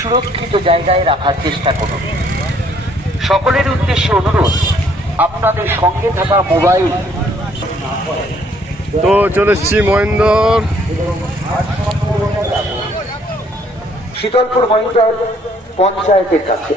সুরক্ষিত জায়গায় রাখার চেষ্টা করুন। সকলের উদ্দেশ্যে অনুরোধ, আপনাদের সঙ্গে থাকা মোবাইল। তো চলে এসছি মহেন্দ্র শীতলপুর মহেন্দ্র পঞ্চায়েতের কাছে।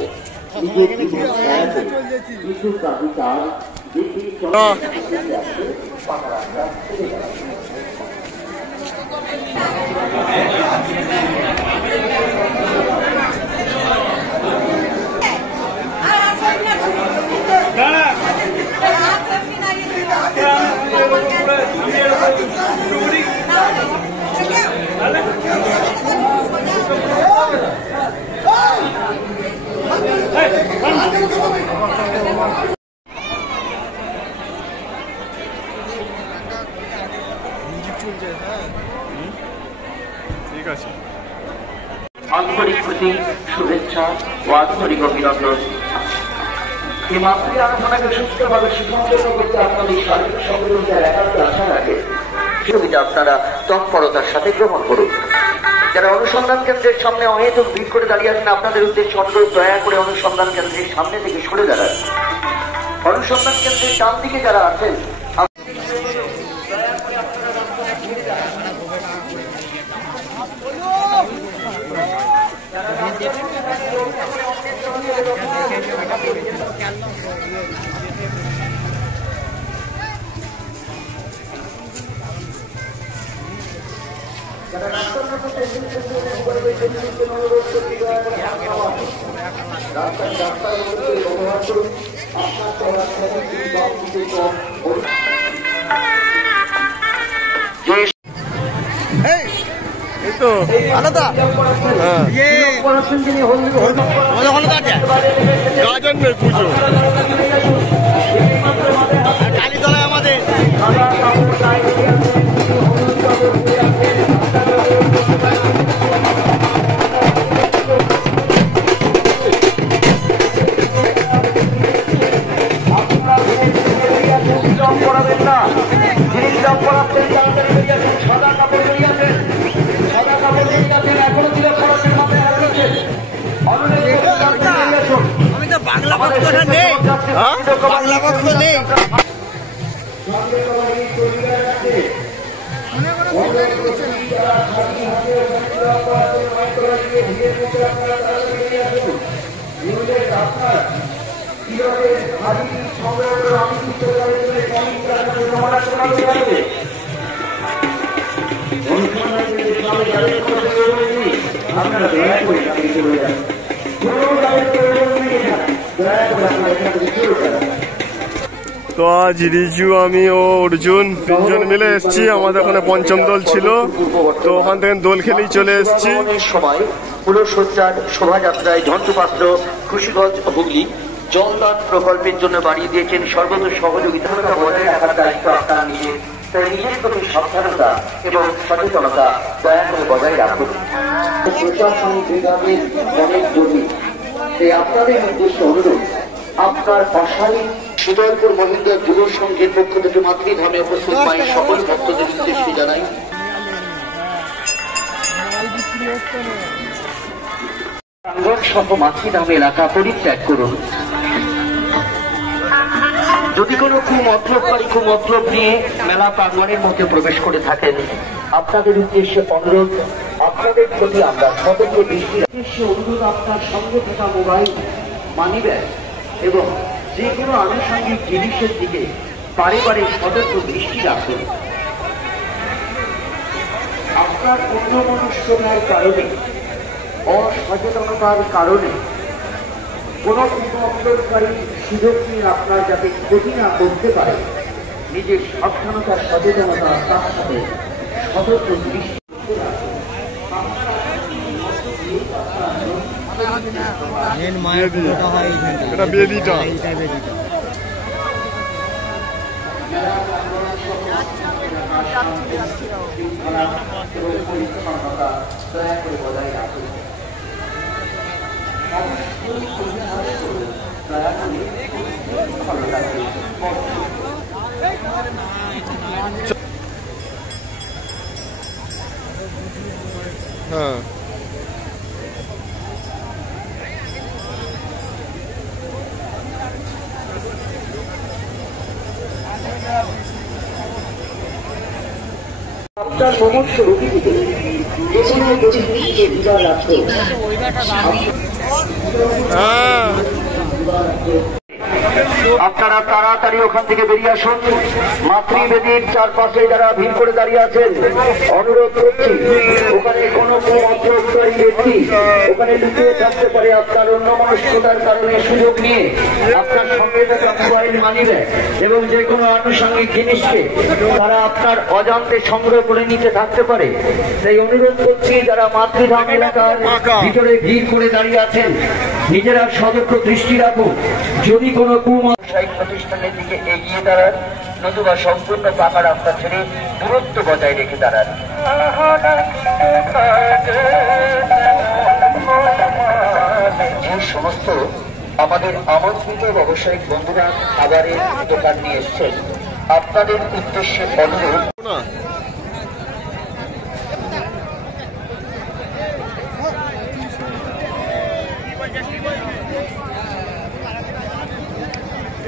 ঠিক আছে, আন্তরিক প্রতি শুভেচ্ছা ও আন্তরিক অভিনন্দন। এই মাতৃ আলোচনাকে সুস্থভাবে সুসংগত করতে আপনাদের শারীরিক সহযোগিতার একান্ত আশা রাখে সেটা আপনারা তৎপরতার সাথে গ্রহণ করুন। যারা অনুসন্ধান কেন্দ্রের সামনে অহেতুক ভিড় করে দাঁড়িয়ে আছেন, আপনাদের উদ্দেশ্যে অনুরোধ, দয়া করে অনুসন্ধান কেন্দ্রের সামনে থেকে সরে দাঁড়ান। অনুসন্ধান কেন্দ্রের ডান দিকে যারা আছেন আলাদা গাজন নেই পুজো কালীতলায় আমাদের বাংলা বক্স নেই, বাংলা বক্স নেই। তো আজ রিজু, আমি ও অর্জুন তিনজন মিলে এসছি। আমাদের ওখানে পঞ্চম দল ছিল, তো ওখান থেকে দোল খেলেই চলে এসছি। সময় ফুলসজ্জার শোভাযাত্রায় ঝন্টুপাত্র খুশিগঞ্জ হুগলি জলদান প্রকল্পের জন্য বাড়িয়ে দিয়েছেন সর্বত সহযোগিতা বজায় রাখার দায়িত্ব আপনার নিজের। তাই নিজের প্রতি সাবধানতা এবং সচেতনতা দয়া করে বজায় রাখুন। প্রশাসনিক বিভাগের অনেক জমি, তাই আপনাদের উদ্দেশ্যে অনুরোধ, আপনার অশালীন শীতলপুর মহিন্দ্র যুব সংঘের পক্ষ থেকে মাতৃধামে উপস্থিত মায়ের সকল ভক্তদের উদ্দেশ্যে জানাই সহ মাতৃধামে এলাকা পরিত্যাগ করুন। যদি কোনো কুমতলবকারী কুমতলব নিয়ে মেলা প্রাঙ্গণের মধ্যে প্রবেশ করে থাকেন, আপনাদের উদ্দেশ্যে অনুরোধ, আপনাদের প্রতি আমরা সতর্ক দৃষ্টি উদ্দেশ্যে অনুরোধ, আপনার সঙ্গে থাকা মোবাইল, মানিব্যাগ এবং যে কোনো আনুষঙ্গিক জিনিসের দিকে বারে বারে সতর্ক দৃষ্টি রাখুন। আপনার অন্যমনস্কতার কারণে, অসচেতনতার কারণে কোনো কুমতলবকারী সুযোগ নিয়ে আপনার যাতে ক্ষতি না করতে পারে, নিজের সাবধানতা, সচেতনতা, তার সাথে সতর্ক দৃষ্টি এটা বেদিটা হ্যাঁ আপনার সমস্ত রোগী থেকে যে কোনো পরিস্থিতিতে বিদায় লাভ করুন। আপনারা তাড়াতাড়ি ওখান থেকে বেরিয়ে আসুন। মাতৃবেদীর চারপাশে যারা ভিড় করে দাঁড়িয়ে আছেন, অনুরোধ করছি ওখানে কোনো অপ্রয়োজনীয় ব্যক্তি ওখানে লুকিয়ে থাকতে পারে। আপনার অন্যমনস্কতার কারণে সুযোগ নিয়ে আপনার সঙ্গে থাকা মোবাইল, মানিব্যাগ এবং যে কোনো আনুষঙ্গিক জিনিসকে তারা আপনার অজান্তে সংগ্রহ করে নিতে থাকতে পারে। তাই অনুরোধ করছি যারা মাতৃধাম এলাকার ভিতরে ভিড় করে দাঁড়িয়ে আছেন, নিজেরা সতর্ক দৃষ্টি রাখুন। যদি কোনো ব্যবসায়িক প্রতিষ্ঠানের দিকে এগিয়ে দাঁড়ান, নতুবা সম্পূর্ণ পাকা রাস্তা ছেড়ে দূরত্ব বজায় রেখে দাঁড়ান। যে সমস্ত আমাদের আমন্ত্রিত ব্যবসায়িক বন্ধুরা খাবারের দোকান নিয়ে এসছেন, আপনাদের উদ্দেশ্যে অনুরোধ,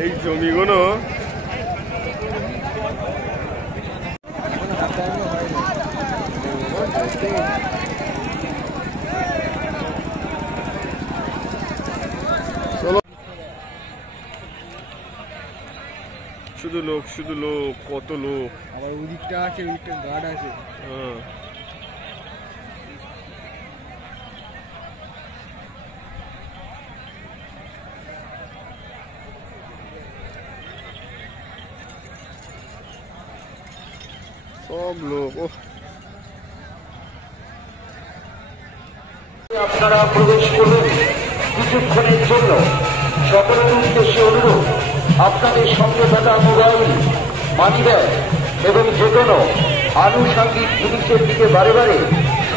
এই জমিগুলো শুধু লোক, শুধু লোক, কত লোক। আবার ওদিকটা আছে, ওদিকটা গার্ড আছে। হ্যাঁ, সব লোক। আপনারা প্রবেশ করুন কিছুক্ষণের জন্য। সকলের উদ্দেশ্যে অনুরোধ, আপনাদের সঙ্গে থাকা মোবাইল, মানিব্যাগ এবং যে কোনো আনুষঙ্গিক জিনিসের দিকে বারে বারে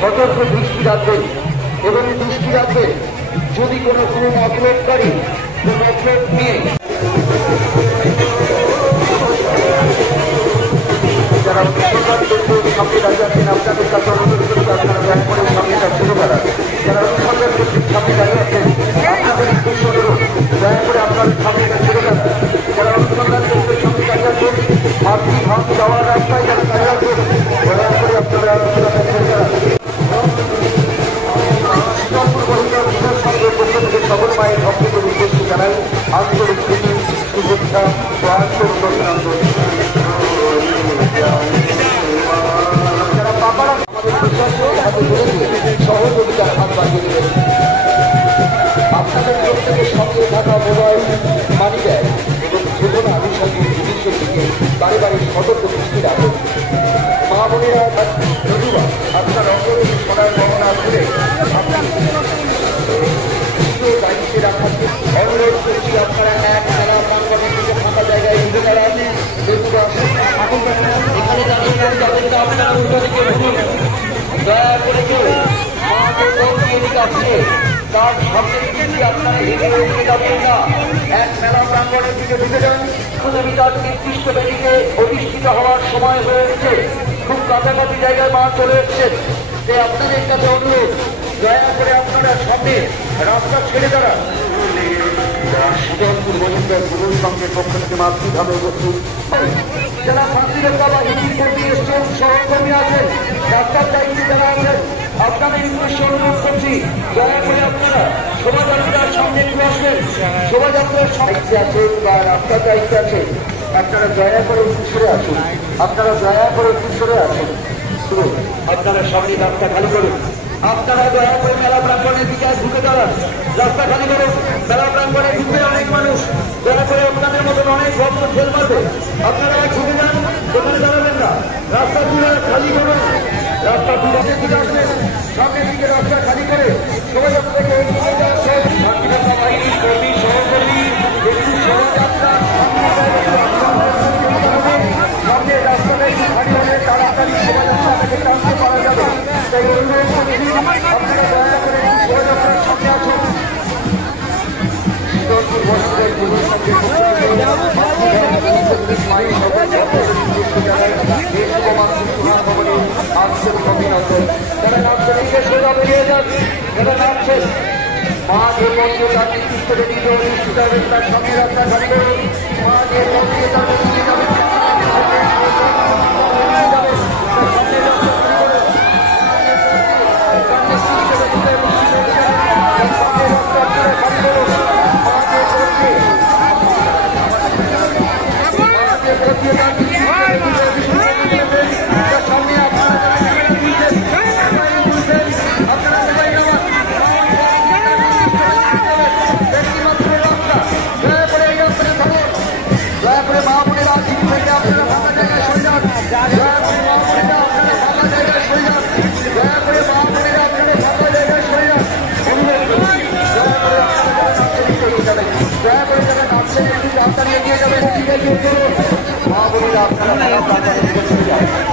সতর্ক দৃষ্টি রাখবেন এবং দৃষ্টি রাখবেন যদি কোনো অপলোডকারী কোনো অপলোড নিয়ে যারা সামনে দাঁড়িয়ে আছেন, আপনাদের কাছে অনুরোধ করতে আপনারা ব্যায়াম করে সামনেটা শুরু করান। যারা অনুসন্ধান করছেন সামনে দাঁড়িয়ে আছেন, আপনাদের উদ্দেশ্য অনুরোধ দয়া করে আপনাদের সামনেটা শুরু করান। যারা অনুসন্ধান করতে সামনে দাঁড়িয়ে আছেন, মাতৃধাম যাওয়ার রাস্তায় যারা দাঁড়িয়ে আছেন, দয়া করে আপনারা রাস্তাটা শুরু করান। সকল মায়ের ভক্তদের উদ্দেশ্যে জানাই আন্তরিক শুভেচ্ছা ও আন্তরিক অভিনন্দন। যারা পাপারা আমাদের বিশ্বাসের হাতে ধরে দিয়ে সহযোগিতার হাত বাড়িয়ে দেবেন। আপনাদের প্রত্যেকের সঙ্গে থাকা মোবাইল, মানিব্যাগ এবং যে কোনো আনুষঙ্গিক জিনিসের দিকে বারে বারে সতর্ক দৃষ্টি রাখুন। মা বোনেরা নতুবা আপনার অঙ্গনে সোনার গহনা ঘুরে আপনি দায়িত্বে রাখার অনুরোধ করছি। আপনারা এক খেলা প্রাঙ্গণের দিকে ফাঁকা জায়গায় উঠে দাঁড়ান। এখানে দাঁড়িয়ে যাবেন না, আপনারা উল্টো দিকে ঘুরুন। দয়া করে কেউ মাকে দিকে আসছে তার সামনের দিকে আপনারা হেঁটে উঠে যাবেন না। এক মেলা প্রাঙ্গণের দিকে ঢুকে যান। শুধু তার নির্দিষ্ট বেদিকে অধিষ্ঠিত হওয়ার সময় হয়ে এসেছে, খুব কাছাকাছি জায়গায় মা চলে এসছেন। তাই আপনাদের কাছে অনুরোধ, দয়া করে আপনারা সামনে রাস্তা ছেড়ে দাঁড়ান। সুদনপুর মহিন্দার গুরুর সঙ্গে পক্ষ থেকে মাতৃধামে উপস্থিত যারা শান্তিরক্ষা বাহিনী কর্মী এসছেন, সহকর্মী আছেন, রাস্তার দায়িত্বে যারা আছেন, আপনাদের উদ্দেশ্যে অনুরোধ করছি দয়া করে আপনারা শোভাযাত্রার সামনে একটু আসবেন। শোভাযাত্রার সাহিত্যে আছেন বা রাস্তার দায়িত্বে আছেন, আপনারা দয়া করে একটু সরে আসুন। আপনারা দয়া করে একটু সরে আসুন। আপনারা সামনে রাস্তা খালি করুন। আপনারা দয়া করে মেলা প্রাঙ্গণের দিকে ঢুকে দাঁড়ান। রাস্তা খালি করুন। মেলা প্রাঙ্গণে ঢুকবে অনেক মানুষ। দয়া করে আপনাদের মতন অনেক ভক্ত ঠেল মারবে। আপনারা ঢুকে যান, দোকানে দাঁড়াবেন না। রাস্তা দূরে খালি করুন। রাস্তা দূরে দিকে আসবেন। সামনের দিকে রাস্তা খালি করে শোভাযাত্রা থেকে এগিয়ে যাচ্ছে। শান্তিরক্ষা বাহিনীর কর্মী, সহকর্মী একটু শোভাযাত্রা সামনে রাস্তাটা একটু খালি হলে তাড়াতাড়ি শোভাযাত্রাটাকে টানতে পারা যাবে। তাই অনুরোধ করছি আপনারা দয়া করে শোভাযাত্রার সামনে আসুন। সুদনপুর মহিন্দার গুরুর সঙ্গে আন্তরিক অভিনন্দন। যারা নামছেন দিকে সোজা বেরিয়ে যান। যারা নামছেন মা যে মন্ত্রে তার নির্দিষ্ট বেরিয়ে অনুষ্ঠিত হবে তার সামনে রাস্তা খালি করুন। মা যে মন্ত্রে তার নির্দিষ্ট সাবধানে এগিয়ে যাবেন, এগিয়ে যাবেন। মা বোনেরা আপনারা